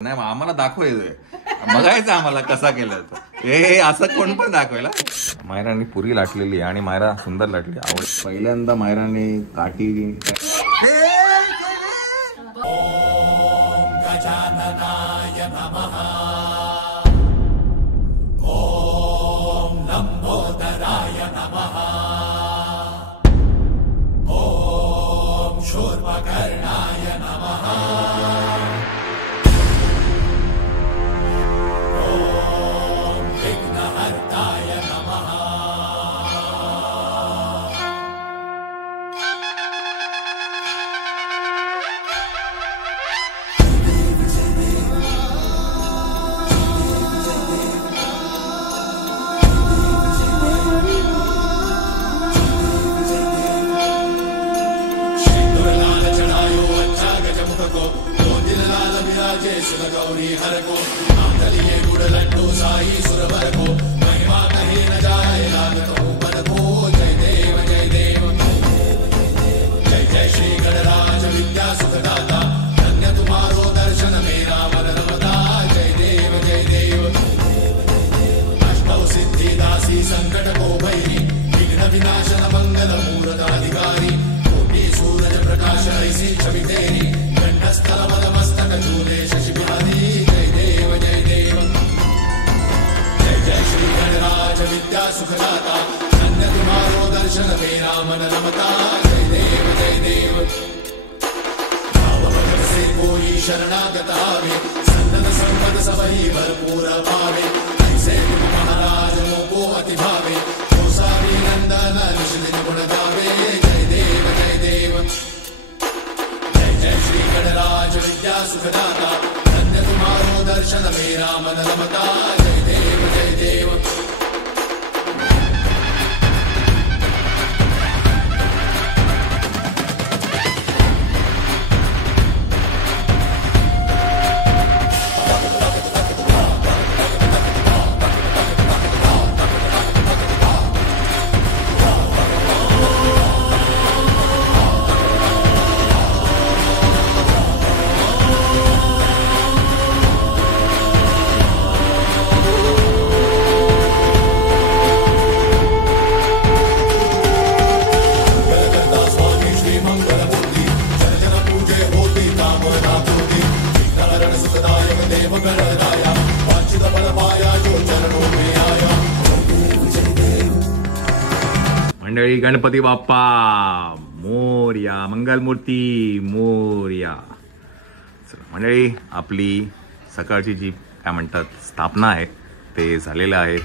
नाही आम्हाला दाखवायचंय, बघायचं आम्हाला कसा केलं हे असं कोण पण दाखवायला. मायराने पुरी लाटलेली आणि मायरा सुंदर लाटली. आवड पहिल्यांदा मायराने काठी ओम गजाननाय नमः, ओम लंबोदराय नमः, ओम शूर्पकर्णाय नमः, गौरी हर को आंगलिये गुड़ लड्डू साई सुरवर को महिमा कहे न जाए लागत ऊपर को. जय देव जय देव जय जय श्री गणराज विद्या सुखदाता, धन्य तुम्हारो दर्शन मेरा मन रमता. जय देव जय देव अष्टौ सिद्धि दासी संकट को भैरी, विघ्न विनाशन मंगल मूर्त अधिकारी, कोटि सूरज प्रकाश ऐसी छवि तेरी, कंठस्थल मद मस्तक झूले शशि बिहारी. जय देव जय देव जय जय श्री गणराज विद्या सुखदाता, धन्य तुम्हारो दर्शन मेरा मन रमता. जय देव जय देव भाव भगत से कोई शरणागत आवे, सन्नत संपद सबही भरपूर पावे. ऐसे तुम महाराज मोको अति भावे, गोसावी नंदन निश्चित गुण गावे. जय देव जय देव जय श्री गणराज विद्या सुखदाता, धन्य तुम्हारो दर्शन मेरा मन रमता. जय देव जय देव मंडळी. गणपती बाप्पा मोरया, मंगलमूर्ती मोरया. मंडळी आपली सकाळची जी काय म्हणतात स्थापना आहे ते झालेलं आहे.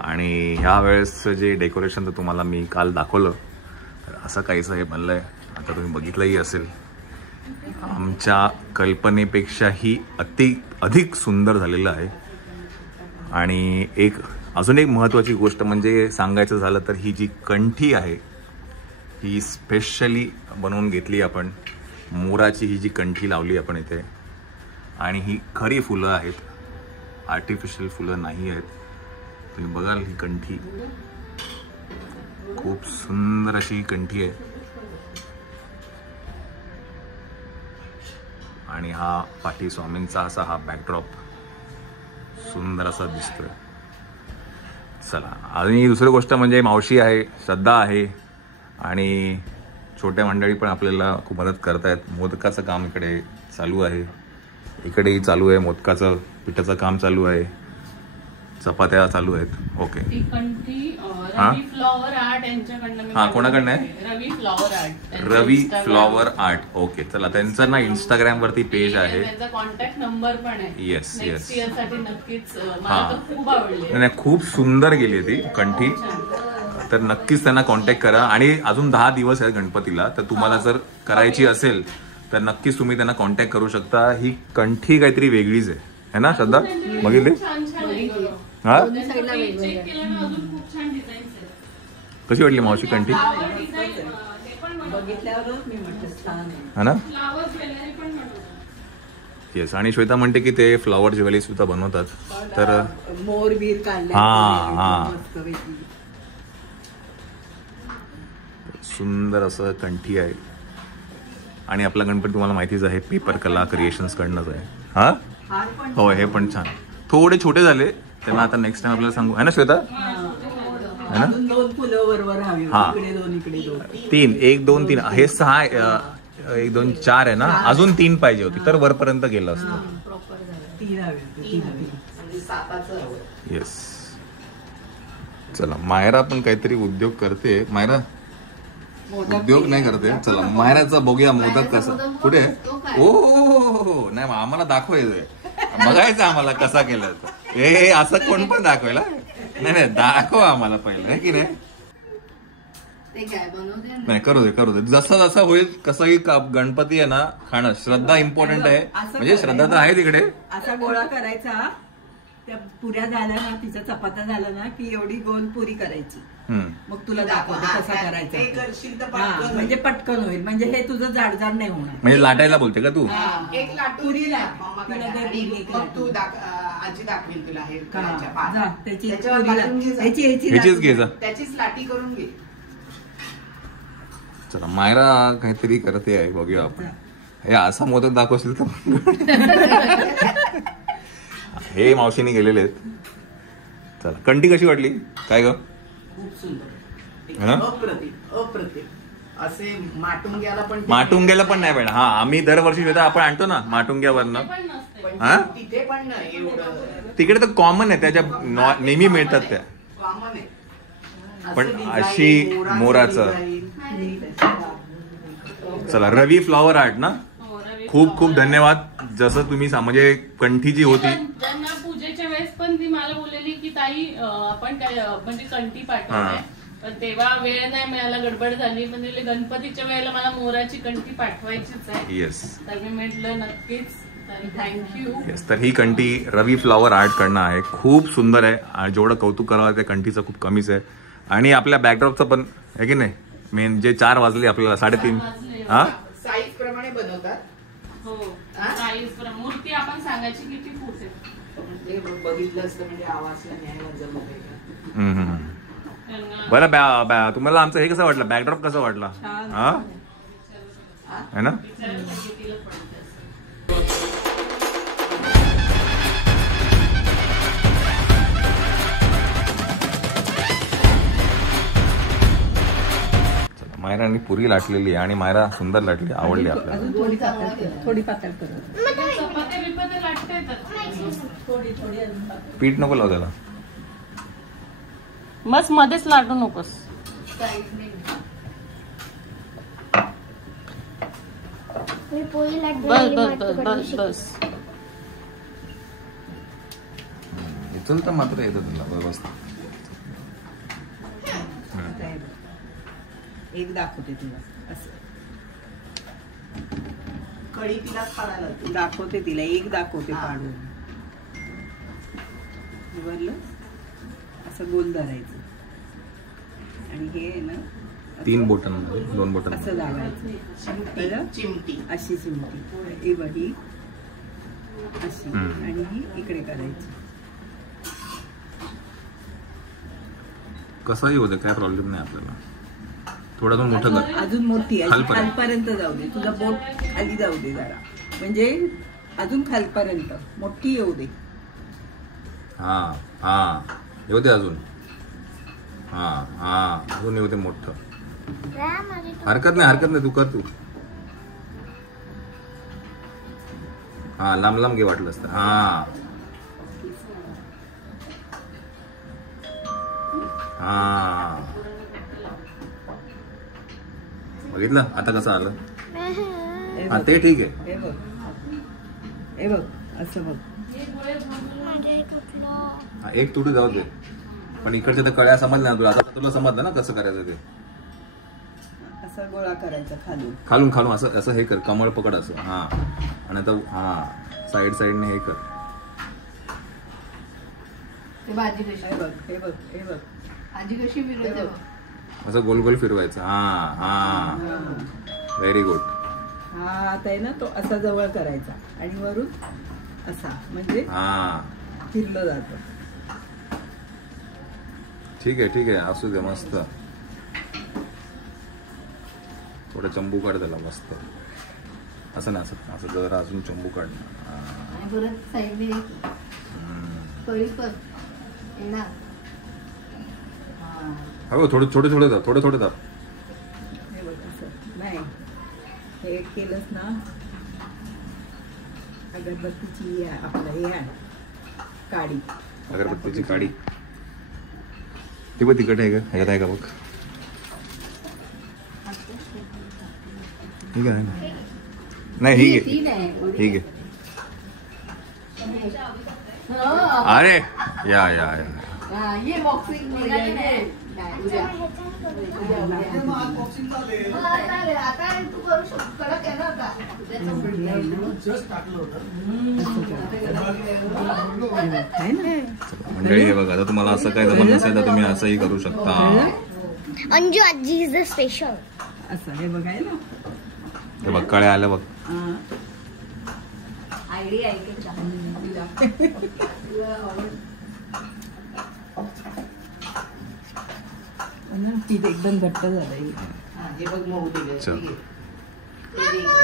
आणि ह्या वेळेस जे डेकोरेशन तर तुम्हाला मी काल दाखवलं, तर असं काहीसं हे बनलंय. आता तुम्ही बघितलंही असेल, आमच्या कल्पनेपेक्षाही अधिक सुंदर झालेलं आहे. आणि अजून एक महत्त्वाची गोष्ट म्हणजे सांगायचं झालं तर ही जी कंठी आहे ही स्पेशली बनवून घेतली आपण. मोराची ही जी कंठी लावली आपण इथे, आणि ही खरी फुलं आहेत, आर्टिफिशियल फुलं नाही आहेत. तुम्ही बघाल ही कंठी खूप सुंदर अशी कंठी आहे. आणि हा पाठी स्वामींचा असा हा बॅकड्रॉप सुंदर असा दिसतोय. चला, आणि दुसरी गोष्ट म्हणजे मावशी आहे, श्रद्धा आहे, आणि छोट्या मंडळी पण आपल्याला खूप मदत करतायत. मोदकाचं काम इकडे चालू आहे, इकडेही चालू आहे. मोदकाचं पिठाचं काम चालू आहे, चपात्या चालू आहेत. ओके. रवी फ्लॉवर आर्ट यांच्याकडनं. हा, कोणाकडनं आहे? रवी फ्लॉवर आर्ट. रवी फ्लॉवर आर्ट. ओके, चला, त्यांचं ना इंस्टाग्राम वरती पेज आहे, त्यांचा कॉन्टॅक्ट नंबर पण आहे. Yes yes. साठी नक्कीच. मला तर खूप आवडली. नाही, खूप सुंदर गेली ती कंठी. तर नक्कीच त्यांना कॉन्टॅक्ट करा. आणि अजून 10 दिवस आहेत गणपतीला, तर तुम्हाला जर करायची असेल तर नक्कीच तुम्ही त्यांना कॉन्टॅक्ट करू शकता. ही कंठी काहीतरी वेगळीच आहे ना श्रद्धा? बघितली? हा, कशी वाटली मावशी कंठी? हा ना? येस. आणि श्वेता म्हणते की ते फ्लॉवर ज्वेलरी सुद्धा बनवतात. तर मोरबीर हा सुंदर असं कंठी आहे. आणि आपला गणपती तुम्हाला माहितीच आहे पेपर कला क्रिएशन्स कडनंच आहे. हा हो हे पण छान. थोडे छोटे झाले त्यांना आता नेक्स्ट टाइम आपल्याला सांगू है ना श्वेता. है ना. 2 फुलं वरवर हवी. हा. इकडे 2 इकडे 2. 3 1 2 3 हे 6 1 2 4 आहे ना. अजून 3 पाहिजे होती तर वरपर्यंत गेलं असतं. 3 हवे. 3 हवे. म्हणजे 7चं हवं. येस. चला मायरा पण काहीतरी उद्योग करते. मायरा उद्योग नाही करते. चला मायराचा बघूया मोदक कसा. कुठे ओ नाही आम्हाला दाखवायचंय. बघायचं आम्हाला कसा केला. हे असं कोण पण दाखवायला. नाही दाखव आम्हाला पहिलं आहे की नाही. नाही करू दे जसं जसं होईल कसंही गणपती आहे ना खाणं श्रद्धा इम्पॉर्टंट आहे. म्हणजे श्रद्धा तर आहे तिकडे. असा गोळा करायचा. त्या पुऱ्या झाल्या ना तिच्या चपात्या झाल्या ना की एवढी गोल पुरी करायची. मग तुला दाखवते कसा करायचा. म्हणजे पटकन होईल. म्हणजे हे तुझं जाडजाड नाही होणार. म्हणजे लाटायला बोलते का तू. एक लाटून पुरीला तू आजी दाखवेल तुला हे ह्याचीच घे जा. त्याचीच लाटी करून घे. चला मायरा काहीतरी करते आहे बघूया आपण. हे असा मोदक दाखवशील तर. हे मावशीने गेलेले आहेत. चला कंठी कशी वाटली काय ग. खूप सुंदर. अप्रतिम. असे माटुंग्याला पण नाही पाहिजे. हा आम्ही दरवर्षी आपण आणतो ना माटुंग्यावरनं. हा तिथे पण नाही एवढं. तिकडे तर कॉमन आहे. त्याच्या नेहमी मिळतात त्या. कॉमन आहे. पण अशी मोराचं. चला रवी फ्लॉवर आर्ट ना. खूप खूप धन्यवाद. जसं तुम्ही म्हणजे कंठी जी होती त्यांना पूजेच्या वेळेस पण ती मला बोललेली की ताई आपण काय म्हणजे कंठी पाठवणार. पण तेव्हा वेळ नाही मिळाला गडबड झाली. म्हणजे गणपतीच्या वेळेला मला मोराची कंठी पाठवायचीच आहे. येस. तर मी म्हटलं नक्कीच. थँक्यू. येस. तर ही कंठी रवी फ्लॉवर आर्ट कडनं आहे. खूप सुंदर आहे. आणि जेवढं कौतुक करावं त्या कंठीचं खूप कमीच आहे. आणि आपल्या बॅकड्रॉपचं पण आहे की नाही. मेन जे 4 वाजले आपल्याला 3:30. हा साईज प्रमाणे बनवतात. हो साईज मूर्ती आपण सांगायची किती फूट आहे. बघितलं असतं म्हणजे आवाजला न्यायला जमत. बरं तुम्हाला आमचं हे कसं वाटलं बॅकड्रॉप कसं वाटला. हा है ना. मायराने पुरी लाटलेली आणि मायरा सुंदर लाटली. आवडली आपल्याला. थोडी पातळ कर. पीठ नको लाव त्याला. बस मध्येच लाटू नकोस. बस इथून तर मात्र येतं तुला व्यवस्थित. एक दाखवते तुला असं. कढी तिला खायला दाखवते तिला. एक दाखवते पाडून. बरं असं गोल धरायचं. आणि हे ना 3 बोटांमध्ये 2 बोटांमध्ये असं लावायचं. चिमटी अशी चिमटी. ही बही अशी. आणि ही इकडे करायची. कसाही होतं काय प्रॉब्लेम नाही आपल्याला. थोडं मोठं कर. अजून मोठी खालपर्यंत जाऊ दे. तुझा बोट खाली जाऊ दे जरा. म्हणजे अजून खालपर्यंत मोठी येऊ दे. हा येऊ दे अजून. हा अजून येऊ दे मोठं. हरकत नाही तू कर तू. हा लांब घे वाटलं असतं. हा बघितलं आता कसं आलं. हा ते ठीक आहे. हे बघ असं बघ. एक तुटू जाऊ दे. पण इकडच्या तर कळ्या समजल्या ना तुला. आता तुला समजलं ना कसं करायचं ते. असं गोळा करायचा खालून असं हे कर. कमळ पकड असं. हा आणि आता साईडने हे कर. हे बघ आजी कशी फिरवते. असं गोल फिरवायचं. हा व्हेरी गुड. हा आता आहे ना तो असा जवळ करायचा आणि वरून असा. म्हणजे फिरलं जातं. ठीक आहे असू दे. मस्त. थोडं चंबू काढ त्याला. मस्त असं नाही. असं जरा अजून चंबू काढ. परत साईडने कळी कर येणार. हो थोडे दाब थोडे दाब. हे बघ असं. नाही हे केलंस ना अगरबत्तीची आपलं हे आहे काडी. अगरबत्तीची काडी ती पण तिकट आहे का? ह्याच्यात आहे का बघ. ठीक आहे ना? नाही ही घे ही घे. अरे या ये बॉक्सिंग आता तू करू शकतो. कडक आहे ना आता. मंडळी हे बघा, आता तुम्हाला असं काय जमत नसेल तर तुम्ही असंही करू शकता. अंजू आजी इज द स्पेशल. असं हे बघायला हे बघ कळे आलं बघ. आयडिया आहे पीठ एकदम घट्ट झालंय. हे बघ मऊ दिले. चल.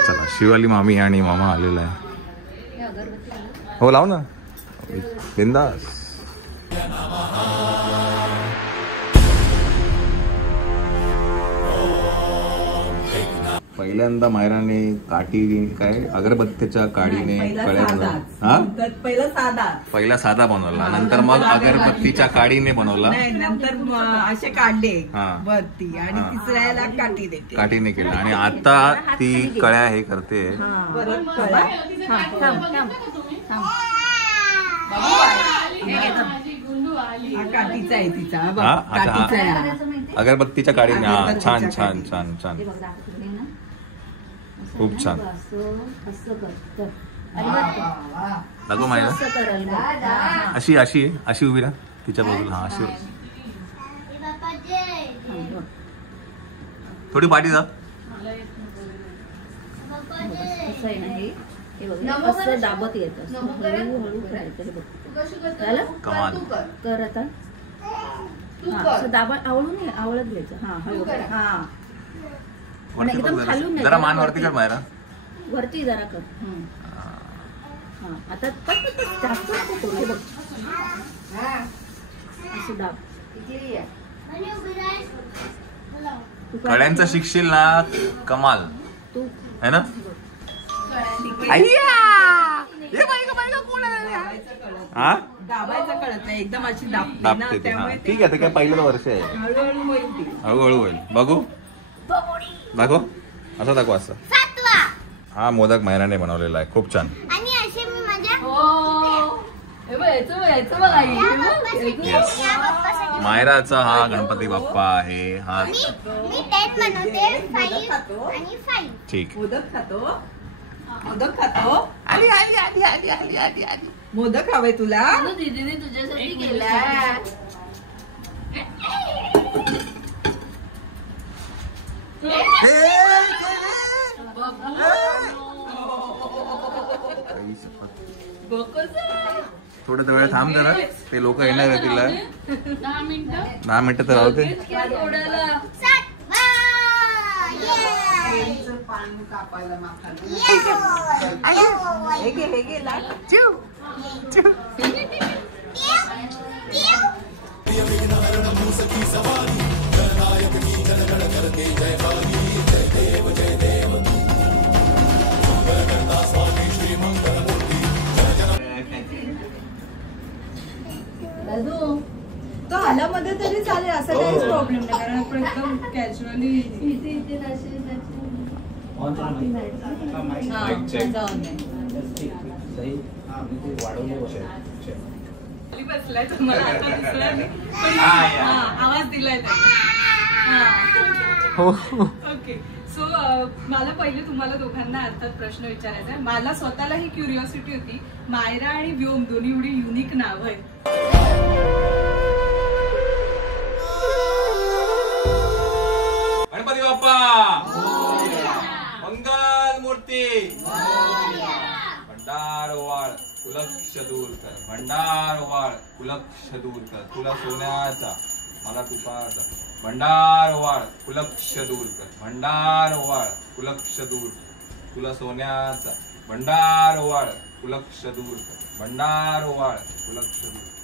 चला शिवाली मामी आणि मामा आलेला आहे. हो लाव ना बिंदास. पहिल्यांदा मायराने काठी काय अगरबत्तीच्या काडीने पहिला साधा बनवला, नंतर मग अगरबत्तीच्या काडीने बनवला, नंतर असे काढले हा. वरती आणि तिसऱ्याला काठी देते. काठीने केला आणि आता ती कळ्या हे करते. परत कळा. हा काठीचा आहे तिचा. हा, अच्छा, काठीचा आहे. अगरबत्तीच्या काडीने. हा छान छान छान छान खूप छान. दाखव मायरा. अशी अशी अशी उभी राहा तिच्या बाजूला. हा अशी थोडी पाठी जा. दाबत येत हळूहळू कमाल. कर आता. दाबा आवळून नाही, आवळत घ्यायचं. हा हळू. हा वरती एकदम बघ खालून जरा. नाही. जरा मान वरती कर मायरा. वरती जरा कर. हा आता जास्त नको करू. हे बघ असं दाब. कळ्यांचं शिकशील ना कमाल तू है ना. हा दाबायचं कळत नाही एकदम अशी दाबते ना दाबते ते. हा त्यामुळे ठीक आहे ते काय पहिलं वर्ष आहे. हळूहळू होईल ती. हळूहळू होईल. बघू दाखव. असं दाखव असं. हा मोदक मायराने बनवलेला आहे. खूप छान. आणि असे मी माझ्या येस मायराचा हा गणपती बाप्पा आहे. हा मी 10 बनवते 5 आणि 5. ठीक. मोदक खातो. मोदक खातो. आली आली आली आली आली आली आली. मोदक हवे तुला. दीदीने तुझ्यासाठी केला. थोडं वेळ थांब जरा. ते लोक येणार आहे तिला. 10 मिनिटं तर राहू दे. पान कापायला मागतात. हे घे हे घे लाग. तो आल्यामध्ये तरी चालेल, असं काहीच प्रॉब्लेम नाही, कारण आपण एकदम कॅज्युअली बसलाय तुम्हाला आता दिसला नाही. आवाज दिलाय ओके. सो मला पहिले तुम्हाला दोघांना अर्थात प्रश्न विचारायचा आहे. मला स्वतःला ही क्युरिओसिटी होती, मायरा आणि व्योम दोन्ही एवढी युनिक नाव आहे. गणपती बाप्पा मंगल मूर्ती. भंडार वाळ कुलक्ष दूर कर. भंडार वाळ कुलक्ष दूर कर. तुला सोन्याचा मला तुपाचा. भंडार वाळ कुलक्ष दूर कर. भंडार वाळ कुलक्ष दूर तुला सोन्याचा. भंडार वाळ कुलक्ष दूर भंडार ओवाळ कुलक्ष दूर